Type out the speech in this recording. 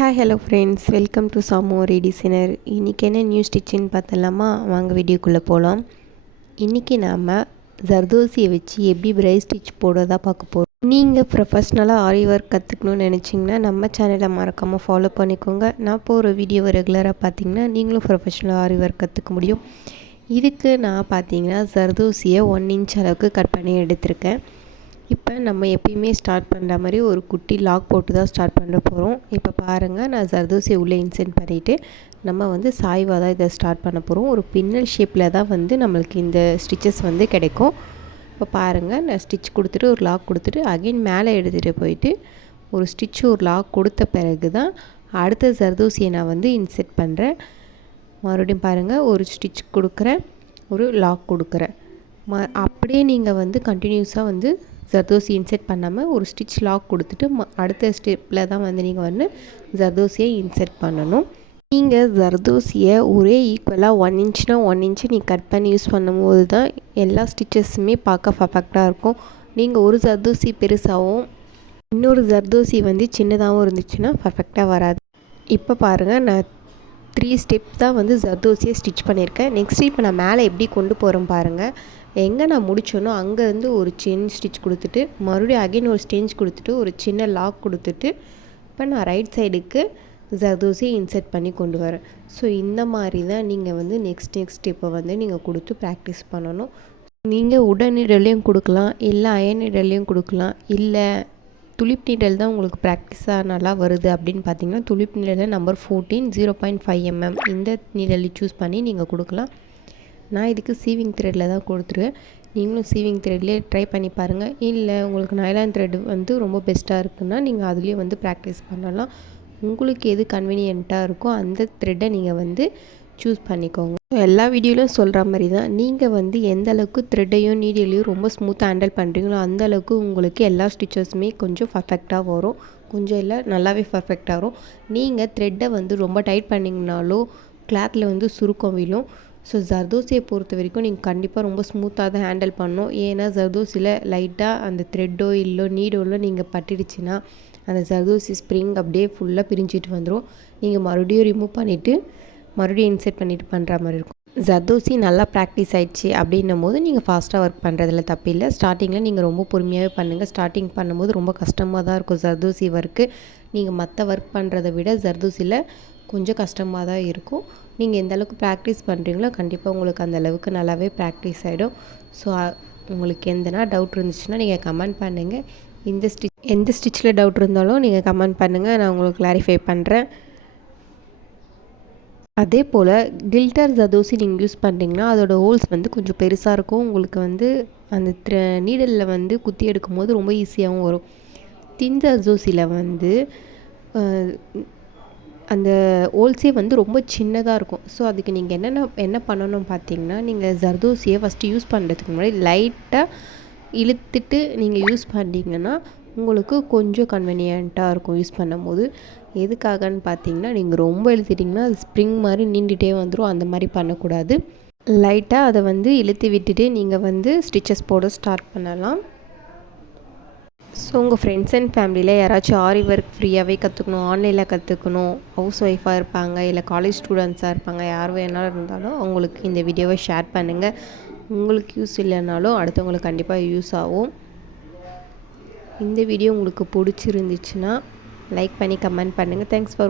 Hi hello friends, welcome to சாமோரி designer. இன்றைக்கி என்ன நியூ ஸ்டிச்சுன்னு பார்த்தலாமா? வாங்க வீடியோக்குள்ளே போகலாம். இன்றைக்கி நாம் ஜர்தோசியை வச்சு எப்படி பிரைட் ஸ்டிச் போடுறதா பார்க்க போகிறோம். நீங்கள் ப்ரொஃபஷ்னலாக ஆரி ஒர்க் கற்றுக்கணும்னு நினச்சிங்கன்னா நம்ம சேனலை மறக்காமல் ஃபாலோ பண்ணிக்கோங்க. நான் போகிற வீடியோவை ரெகுலராக பார்த்தீங்கன்னா நீங்களும் ப்ரொஃபஷ்னலாக ஆரி ஒர்க் கற்றுக்க முடியும். இதுக்கு நான் பார்த்தீங்கன்னா ஜர்தோசியை 1 இன்ச் அளவுக்கு கட் பண்ணி எடுத்திருக்கேன். இப்போ நம்ம எப்பயுமே ஸ்டார்ட் பண்ணுற மாதிரி ஒரு குட்டி லாக் போட்டு தான் ஸ்டார்ட் பண்ண போகிறோம். இப்போ பாருங்கள், நான் ஜர்தோசியை உள்ளே இன்செர்ட் பண்ணிவிட்டு நம்ம சாய்வாக தான் இதை ஸ்டார்ட் பண்ண போகிறோம். ஒரு பின்னல் ஷேப்பில் தான் நம்மளுக்கு இந்த ஸ்டிச்சஸ் கிடைக்கும். இப்போ பாருங்கள், நான் ஸ்டிச் கொடுத்துட்டு ஒரு லாக் கொடுத்துட்டு அகைன் மேலே எடுத்துகிட்டு போயிட்டு ஒரு ஸ்டிச் ஒரு லாக் கொடுத்த பிறகு தான் அடுத்த ஜர்தோசியை நான் இன்செர்ட் பண்ணுறேன். மறுபடியும் பாருங்கள், ஒரு ஸ்டிச் கொடுக்குறேன், ஒரு லாக் கொடுக்குறேன். அப்படியே நீங்கள் கண்டினியூஸாக ஜர்தோசி இன்செர்ட் பண்ணாமல் ஒரு ஸ்டிச் லாக் கொடுத்துட்டு அடுத்த ஸ்டெப்பில் தான் நீங்கள் ஜர்தோசியை இன்செர்ட் பண்ணணும். நீங்கள் ஜர்தோசியை ஒரே ஈக்குவலாக 1 இன்ச்னா 1 இன்ச்சு நீங்கள் கட் பண்ணி யூஸ் பண்ணும்போது தான் எல்லா ஸ்டிச்சஸுமே பார்க்க பர்ஃபெக்டாக இருக்கும். நீங்கள் ஒரு ஜர்தோசி பெருசாகவும் இன்னொரு ஜர்தோசி சின்னதாகவும் இருந்துச்சுன்னா பர்ஃபெக்டாக வராது. இப்போ பாருங்கள், நான் 3 ஸ்டெப் தான் ஜர்தோசியை ஸ்டிச் பண்ணியிருக்கேன். நெக்ஸ்ட் இப்போ நான் மேலே எப்படி கொண்டு போகிறேன் பாருங்கள். எங்கே நான் முடிச்சோனோ அங்கேருந்து ஒரு செயின் ஸ்டிச் கொடுத்துட்டு மறுபடியும் அகைன் ஒரு ஸ்டெஞ்ச் கொடுத்துட்டு ஒரு சின்ன லாக் கொடுத்துட்டு இப்போ நான் ரைட் சைடுக்கு ஜர்தோசியை இன்செர்ட் பண்ணி கொண்டு வரேன். ஸோ இந்த மாதிரி தான் நீங்கள் நெக்ஸ்ட் ஸ்டெப்பை நீங்கள் கொடுத்து ப்ராக்டிஸ் பண்ணணும். நீங்கள் உடன் நீடல்லையும் கொடுக்கலாம், இல்லை அயன் நீடல்லையும் கொடுக்கலாம், இல்லை துளிப் நீடல் தான் உங்களுக்கு ப்ராக்டிஸாக நல்லா வருது அப்படின்னு பார்த்தீங்கன்னா துளிப் நீடலில் நம்பர் 14 0.5 mm இந்த நீடல் சூஸ் பண்ணி நீங்கள் கொடுக்கலாம். நான் இதுக்கு சீவிங் த்ரெட்டில் தான் கொடுத்துருவேன். நீங்களும் சீவிங் த்ரெட்லேயே ட்ரை பண்ணி பாருங்கள். இல்லை உங்களுக்கு நைலான் த்ரெட் ரொம்ப பெஸ்ட்டாக இருக்குன்னா நீங்கள் அதுலேயே ப்ராக்டிஸ் பண்ணலாம். உங்களுக்கு எது கன்வீனியண்ட்டாக இருக்கோ அந்த த்ரெட்டை நீங்கள் சூஸ் பண்ணிக்கோங்க. எல்லா வீடியோலையும் சொல்கிற மாதிரி தான் நீங்கள் எந்த அளவுக்கு த்ரெட்டையும் நீடியலையும் ரொம்ப ஸ்மூத்தாக ஹேண்டில் பண்ணுறீங்களோ அந்த அளவுக்கு உங்களுக்கு எல்லா ஸ்டிச்சஸுமே கொஞ்சம் பர்ஃபெக்டாக வரும். கொஞ்சம் இல்லை, நல்லாவே பர்ஃபெக்டாக வரும். நீங்கள் த்ரெட்டை ரொம்ப டைட் பண்ணிங்கனாலோ கிளாத்தில் சுருக்கம் விழும். ஸோ ஜர்தோசியை பொறுத்த வரைக்கும் நீங்கள் கண்டிப்பாக ரொம்ப ஸ்மூத்தாக தான் ஹேண்டில் பண்ணணும். ஏன்னா ஜர்தோசியில் லைட்டாக அந்த த்ரெட்டோ இல்லை நீடோலோ நீங்கள் பட்டிடுச்சுன்னா அந்த ஜர்தோசி ஸ்ப்ரிங் அப்படியே ஃபுல்லாக பிரிஞ்சிட்டு வந்துடும். நீங்கள் மறுபடியும் ரிமூவ் பண்ணிவிட்டு மறுபடியும் இன்செர்ட் பண்ணிவிட்டு பண்ணுற மாதிரி இருக்கும். ஜர்தோசி நல்லா ப்ராக்டிஸ் ஆகிடுச்சு அப்படின்னும் போது நீங்கள் ஃபாஸ்ட்டாக ஒர்க் பண்ணுறதுல தப்பில்லை. ஸ்டார்டிங்கில் நீங்கள் ரொம்ப பொறுமையாகவே பண்ணுங்கள். ஸ்டார்டிங் பண்ணும்போது ரொம்ப கஷ்டமாக தான் இருக்கும் ஜர்தோசி ஒர்க்கு. நீங்கள் மற்ற ஒர்க் பண்ணுறதை விட ஜர்தோசியில் கொஞ்சம் கஷ்டமாக தான் இருக்கும். நீங்கள் எந்த அளவுக்கு ப்ராக்டிஸ் பண்ணுறீங்களோ கண்டிப்பாக உங்களுக்கு அந்த அளவுக்கு நல்லாவே ப்ராக்டிஸ் ஆகிடும். ஸோ உங்களுக்கு எந்தனா டவுட் இருந்துச்சுன்னா நீங்கள் கமெண்ட் பண்ணுங்கள். எந்த ஸ்டிச்சில் டவுட் இருந்தாலும் நீங்கள் கமெண்ட் பண்ணுங்கள், நான் உங்களுக்கு கிளாரிஃபை பண்ணுறேன். அதே போல் கில்டர் ஜர்தோசி நீங்கள் யூஸ் பண்ணுறீங்கன்னா அதோட ஹோல்ஸ் கொஞ்சம் பெருசாக இருக்கும். உங்களுக்கு அந்த நீடலில் குத்தி எடுக்கும் போது ரொம்ப ஈஸியாகவும் வரும். தின் ஜர்தோசியில் அந்த ஹோல்ஸே ரொம்ப சின்னதாக இருக்கும். ஸோ அதுக்கு நீங்கள் என்ன பண்ணணும் பார்த்தீங்கன்னா, நீங்கள் ஜர்தோசியை ஃபஸ்ட்டு யூஸ் பண்ணுறதுக்கு முன்னாடி லைட்டாக இழுத்துட்டு நீங்கள் யூஸ் பண்ணிங்கன்னா உங்களுக்கு கொஞ்சம் கன்வீனியண்ட்டாக இருக்கும் யூஸ் பண்ணும்போது. எதுக்காகன்னு பார்த்தீங்கன்னா, நீங்கள் ரொம்ப இழுத்துட்டிங்கன்னா அது ஸ்ப்ரிங் மாதிரி நீண்டுகிட்டே வந்துடும். அந்த மாதிரி பண்ணக்கூடாது. லைட்டாக அதை இழுத்து விட்டுட்டு நீங்கள் ஸ்டிச்சஸ் போட ஸ்டார்ட் பண்ணலாம். ஸோ உங்கள் ஃப்ரெண்ட்ஸ் அண்ட் ஃபேமிலியில் யாராச்சும் ஆரி ஒர்க் ஃப்ரீயாகவே கற்றுக்கணும், ஆன்லைனில் கற்றுக்கணும், ஹவுஸ் ஒய்ஃபாக இருப்பாங்க, இல்லை காலேஜ் ஸ்டூடெண்ட்ஸாக இருப்பாங்க, யார் வேணாலும் இருந்தாலும் அவங்களுக்கு இந்த வீடியோவை ஷேர் பண்ணுங்கள். உங்களுக்கு யூஸ் இல்லைனாலும் அடுத்தவங்களுக்கு கண்டிப்பாக யூஸ் ஆகும். இந்த வீடியோ உங்களுக்கு பிடிச்சிருந்துச்சுன்னா லைக் பண்ணி கமெண்ட் பண்ணுங்கள். Thanks for